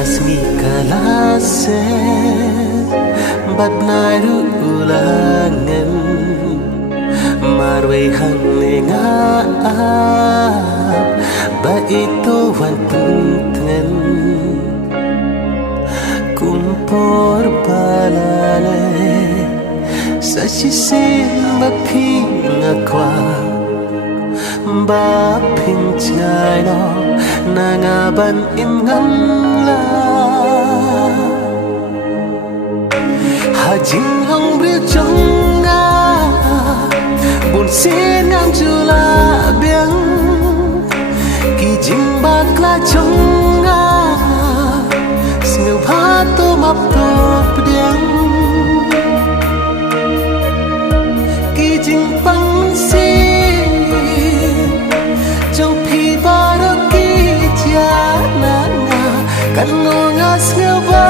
asmi kalase bat nairu ulangan marway hangenga ba ito wan punten kumpor balale sa sisin bapinga kwa ba pinchay no nangaban imngam la hajing hong bri chong nga bun xin ngang chula biang ki jing bak la chong nga sneu pha to map to pdiang ki jing pang si trong phi ba do ki cha na nga kan ngo nga sneu ba